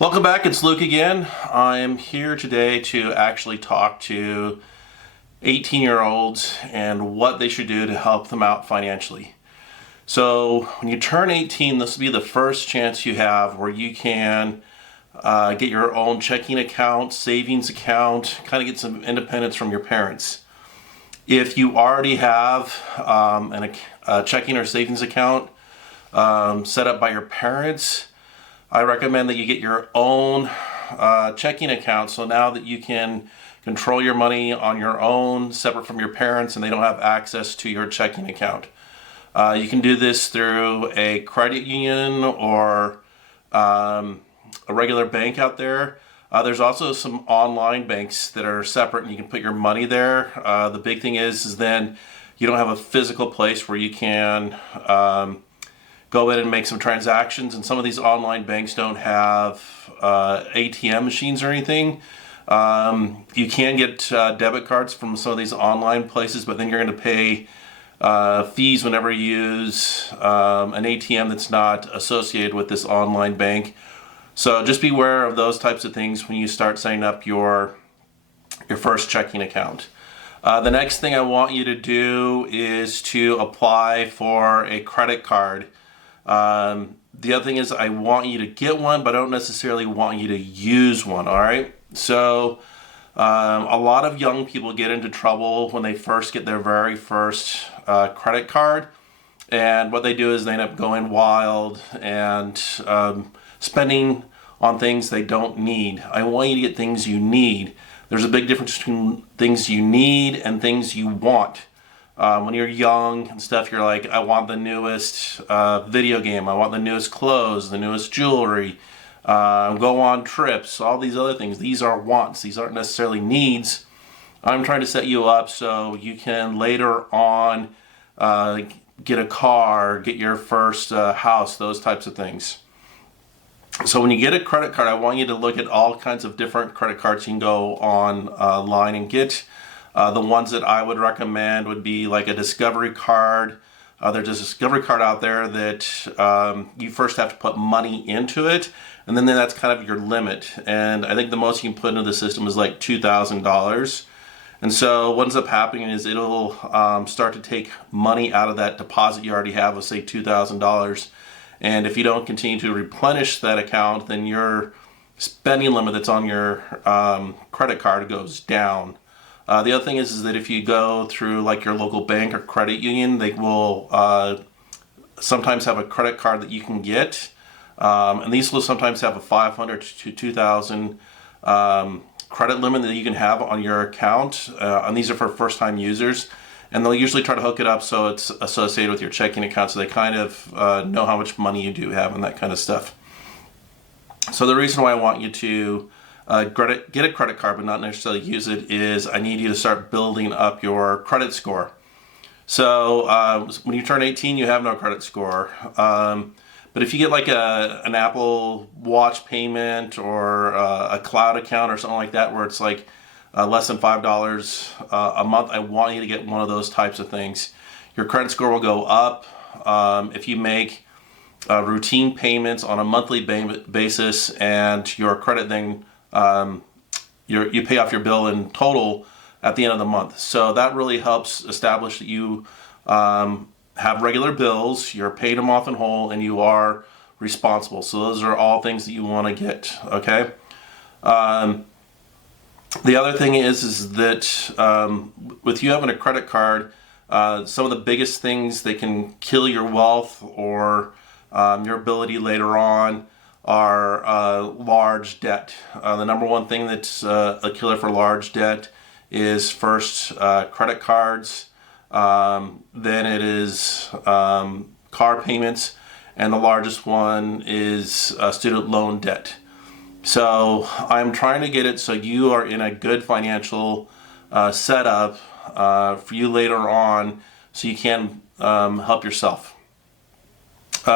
Welcome back, it's Luke again. I'm here today to actually talk to 18-year-olds and what they should do to help them out financially. So when you turn 18, this will be the first chance you have where you can get your own checking account, savings account, kind of get some independence from your parents. If you already have a checking or savings account set up by your parents, I recommend that you get your own checking account, so now that you can control your money on your own, separate from your parents, and they don't have access to your checking account. You can do this through a credit union or a regular bank out there. There's also some online banks that are separate and you can put your money there. The big thing is then you don't have a physical place where you can go in and make some transactions, and some of these online banks don't have ATM machines or anything. You can get debit cards from some of these online places, but then you're going to pay fees whenever you use an ATM that's not associated with this online bank. So just beware of those types of things when you start setting up your first checking account. The next thing I want you to do is to apply for a credit card. The other thing is I want you to get one, but I don't necessarily want you to use one, all right? So a lot of young people get into trouble when they first get their very first credit card. And what they do is they end up going wild and spending on things they don't need. I want you to get things you need. There's a big difference between things you need and things you want. When you're young and stuff, you're like, I want the newest video game, I want the newest clothes, the newest jewelry, go on trips, all these other things. These are wants, these aren't necessarily needs. I'm trying to set you up so you can later on get a car, get your first house, those types of things. So when you get a credit card, I want you to look at all kinds of different credit cards you can go online and get. The ones that I would recommend would be like a Discovery card. There's a Discovery card out there that you first have to put money into it, and then that's kind of your limit. And I think the most you can put into the system is like $2,000. And so what ends up happening is it'll start to take money out of that deposit you already have of, say, $2,000. And if you don't continue to replenish that account, then your spending limit that's on your credit card goes down. The other thing is that if you go through like your local bank or credit union, they will sometimes have a credit card that you can get. And these will sometimes have a $500 to $2,000 credit limit that you can have on your account. And these are for first-time users. And they'll usually try to hook it up so it's associated with your checking account, so they kind of know how much money you do have and that kind of stuff. So the reason why I want you to get a credit card but not necessarily use it is I need you to start building up your credit score. So when you turn 18, you have no credit score. But if you get like an Apple Watch payment or a cloud account or something like that where it's like less than $5 a month, I want you to get one of those types of things. Your credit score will go up if you make routine payments on a monthly basis, and your credit then you pay off your bill in total at the end of the month. So that really helps establish that you have regular bills, you're paid them off in whole, and you are responsible. So those are all things that you want to get, okay? The other thing is that with you having a credit card, some of the biggest things that can kill your wealth or your ability later on are large debt. The number one thing that's a killer for large debt is first credit cards, then it is car payments, and the largest one is student loan debt. So I'm trying to get it so you are in a good financial setup for you later on so you can help yourself.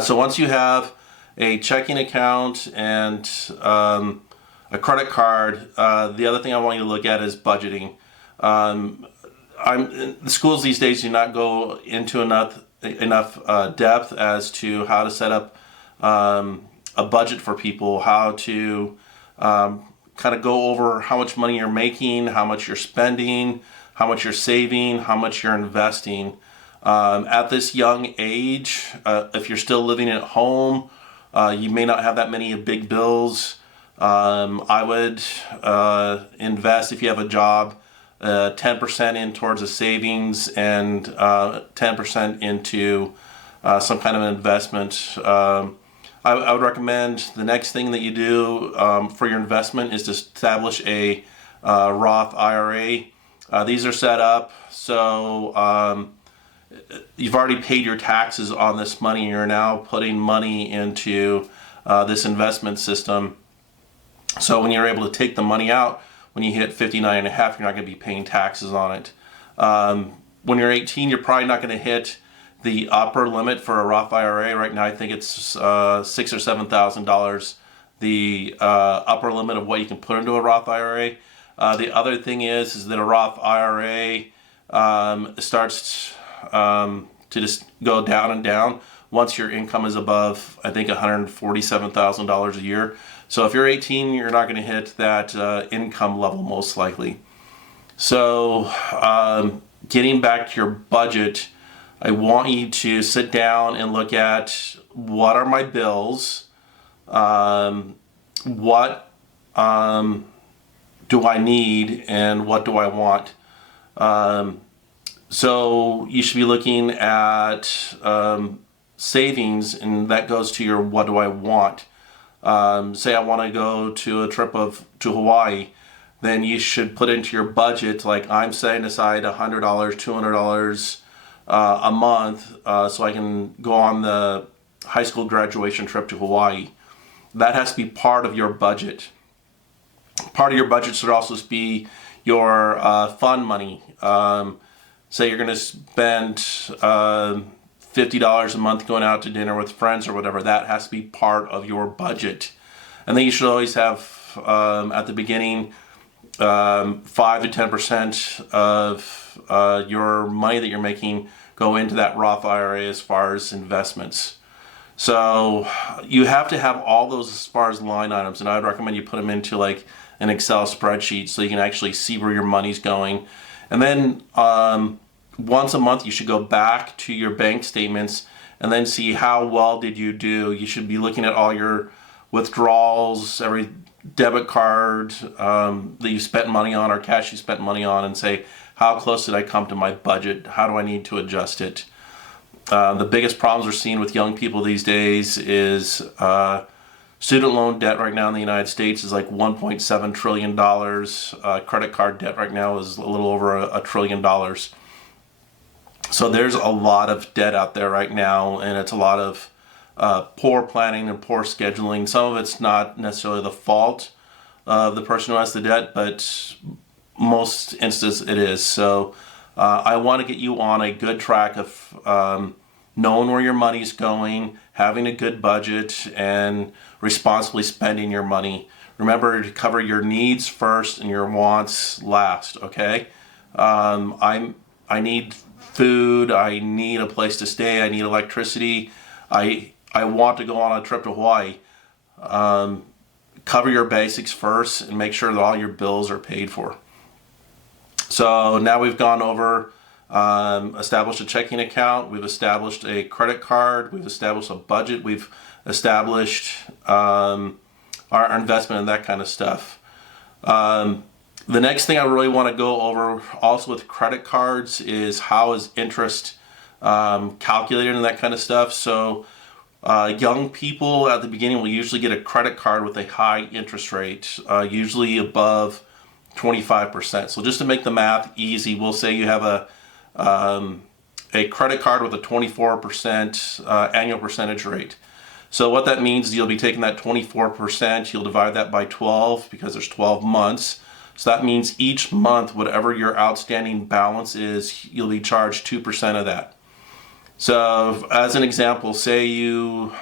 So once you have a checking account and a credit card, the other thing I want you to look at is budgeting. The schools these days do not go into enough depth as to how to set up a budget for people, how to kind of go over how much money you're making, how much you're spending, how much you're saving, how much you're investing. At this young age, if you're still living at home, you may not have that many big bills. I would invest, if you have a job, 10% in towards a savings and 10% into some kind of an investment. I would recommend the next thing that you do for your investment is to establish a Roth IRA. These are set up so you've already paid your taxes on this money, and you're now putting money into this investment system. So when you're able to take the money out, when you hit 59 and a half, you're not going to be paying taxes on it. When you're 18, you're probably not going to hit the upper limit for a Roth IRA. Right now, I think it's $6,000 or $7,000, the upper limit of what you can put into a Roth IRA. The other thing is that a Roth IRA starts to just go down and down once your income is above, I think, $147,000 a year. So if you're 18, you're not going to hit that income level most likely. So getting back to your budget, I want you to sit down and look at what are my bills, what do I need, and what do I want. So you should be looking at savings, and that goes to your what do I want. Say I want to go to a trip to Hawaii, then you should put into your budget, like I'm setting aside $100, $200 a month so I can go on the high school graduation trip to Hawaii. That has to be part of your budget. Part of your budget should also be your fun money. Say you're going to spend $50 a month going out to dinner with friends or whatever. That has to be part of your budget. And then you should always have at the beginning 5 to 10% of your money that you're making go into that Roth IRA as far as investments. So you have to have all those as far as line items, and I would recommend you put them into like an Excel spreadsheet so you can actually see where your money's going. And then once a month you should go back to your bank statements and then see how well did you do. You should be looking at all your withdrawals, every debit card that you spent money on or cash you spent money on, and say, how close did I come to my budget? How do I need to adjust it? The biggest problems we're seeing with young people these days is student loan debt right now in the United States is like $1.7 trillion. Credit card debt right now is a little over $1 trillion. So there's a lot of debt out there right now, and it's a lot of poor planning and poor scheduling. Some of it's not necessarily the fault of the person who has the debt, but most instances it is. So I want to get you on a good track of knowing where your money's going, having a good budget, and responsibly spending your money. Remember to cover your needs first and your wants last, okay? I need food, I need a place to stay, I need electricity, I want to go on a trip to Hawaii. Cover your basics first and make sure that all your bills are paid for. So now we've gone over, established a checking account, we've established a credit card, we've established a budget, we've established our investment and that kind of stuff. The next thing I really want to go over also with credit cards is how is interest calculated and that kind of stuff. So young people at the beginning will usually get a credit card with a high interest rate, usually above 25%. So just to make the math easy, we'll say you have a credit card with a 24% annual percentage rate. So what that means is you'll be taking that 24%, you'll divide that by 12 because there's 12 months. So that means each month, whatever your outstanding balance is, you'll be charged 2% of that. So as an example, say you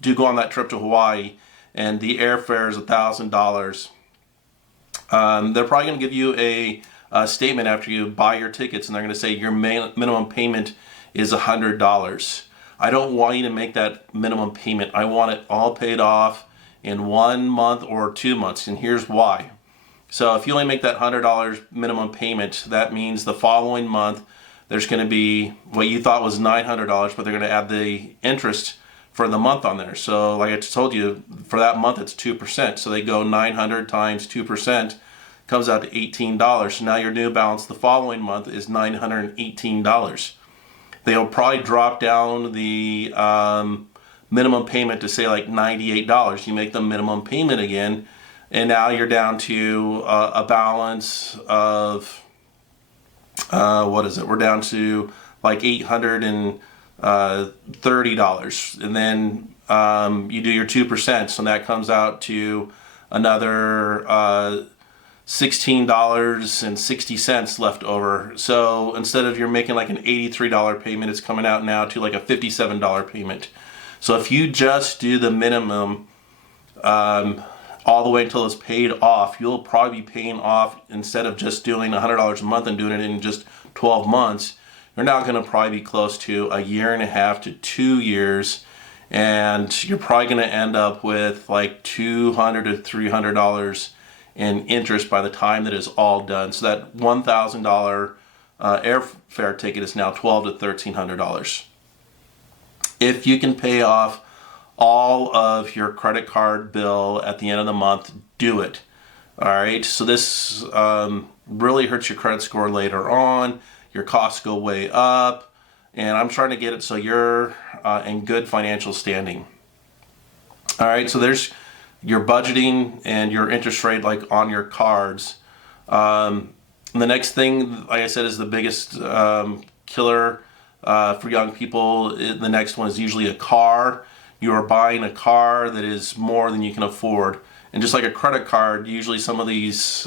do go on that trip to Hawaii and the airfare is $1,000. They're probably going to give you a statement after you buy your tickets, and they're going to say your minimum payment is $100. I don't want you to make that minimum payment. I want it all paid off in 1 month or 2 months, and here's why. So if you only make that $100 minimum payment, that means the following month there's going to be what you thought was $900, but they're going to add the interest for the month on there. So like I just told you, for that month it's 2%. So they go 900 times 2%, comes out to $18. So now your new balance the following month is $918. They'll probably drop down the minimum payment to say like $98. You make the minimum payment again, and now you're down to a balance of what is it? We're down to like $830, and then you do your 2%, so that comes out to another $16.60 left over. So instead of you're making like an $83 payment, it's coming out now to like a $57 payment. So if you just do the minimum all the way until it's paid off, you'll probably be paying off, instead of just doing $100 a month and doing it in just 12 months, you're now going to probably be close to 1.5 to 2 years, and you're probably going to end up with like $200 to $300 in interest by the time that is all done. So that $1,000 airfare ticket is now $1,200 to $1,300. If you can pay off all of your credit card bill at the end of the month, do it. All right, so this really hurts your credit score later on. Your costs go way up, and I'm trying to get it so you're in good financial standing. All right, so there's your budgeting and your interest rate like on your cards. The next thing, like I said, is the biggest killer for young people. The next one is usually a car. You are buying a car that is more than you can afford. And just like a credit card, usually some of these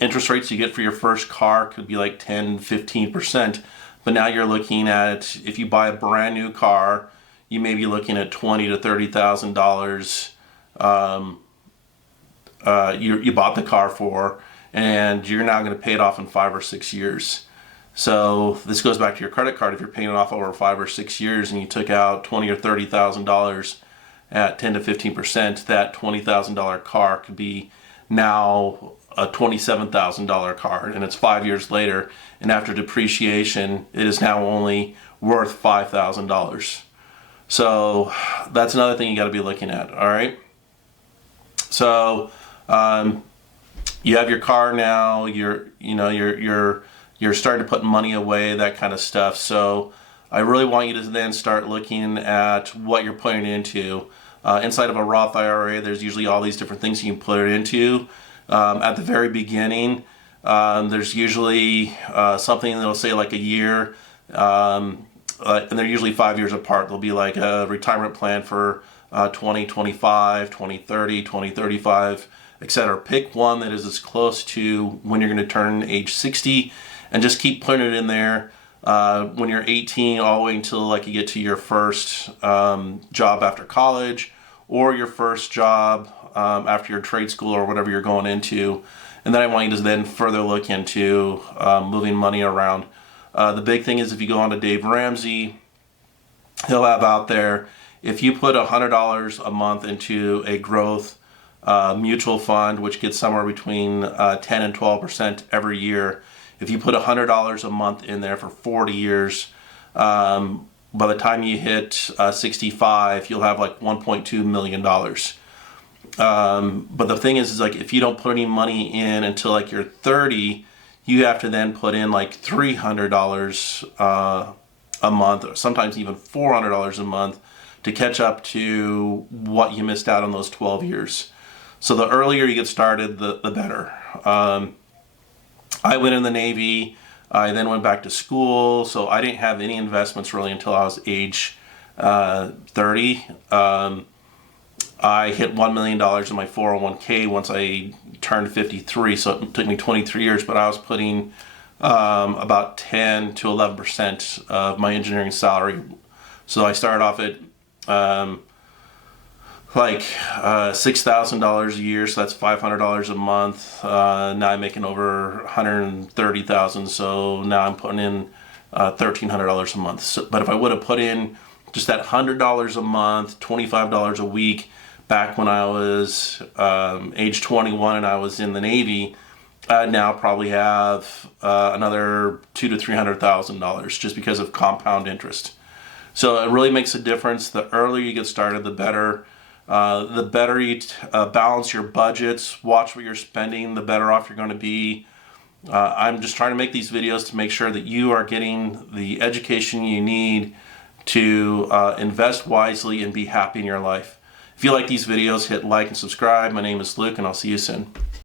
interest rates you get for your first car could be like 10, 15%. But now you're looking at, if you buy a brand new car, you may be looking at $20,000 to $30,000 you bought the car for, and you're now going to pay it off in 5 or 6 years. So this goes back to your credit card. If you're paying it off over 5 or 6 years and you took out $20,000 or $30,000 at 10 to 15%, that $20,000 car could be now a $27,000 car, and it's 5 years later, and after depreciation, it is now only worth $5,000. So that's another thing you got to be looking at. All right. So you have your car now. You're starting to put money away, that kind of stuff. So I really want you to then start looking at what you're putting into. Inside of a Roth IRA, there's usually all these different things you can put it into. At the very beginning, there's usually something that'll say like a year, and they're usually 5 years apart. There'll be like a retirement plan for 2025, 2030, 2035, etc. Pick one that is as close to when you're going to turn age 60, and just keep putting it in there when you're 18 all the way until like you get to your first job after college, or your first job after your trade school or whatever you're going into. And then I want you to then further look into moving money around. The big thing is, if you go on to Dave Ramsey, he'll have out there, if you put $100 a month into a growth mutual fund, which gets somewhere between 10 and 12% every year, if you put $100 a month in there for 40 years, by the time you hit 65, you'll have like $1.2 million. But the thing is like, if you don't put any money in until like you're 30, you have to then put in like $300 a month, or sometimes even $400 a month, to catch up to what you missed out on those 12 years. So the earlier you get started, the better. I went in the Navy. I then went back to school, so I didn't have any investments really until I was age 30. I hit $1 million in my 401k once I turned 53, so it took me 23 years, but I was putting about 10 to 11% of my engineering salary. So I started off at $6,000 a year, so that's $500 a month. Now I'm making over $130,000, so now I'm putting in $1,300 a month. So, but if I would have put in just that $100 a month, $25 a week, back when I was age 21 and I was in the Navy, I'd now probably have another $200,000 to $300,000 just because of compound interest. So it really makes a difference. The earlier you get started, the better. The better you balance your budgets, watch what you're spending, the better off you're going to be. I'm just trying to make these videos to make sure that you are getting the education you need to invest wisely and be happy in your life. If you like these videos, hit like and subscribe. My name is Luke, and I'll see you soon.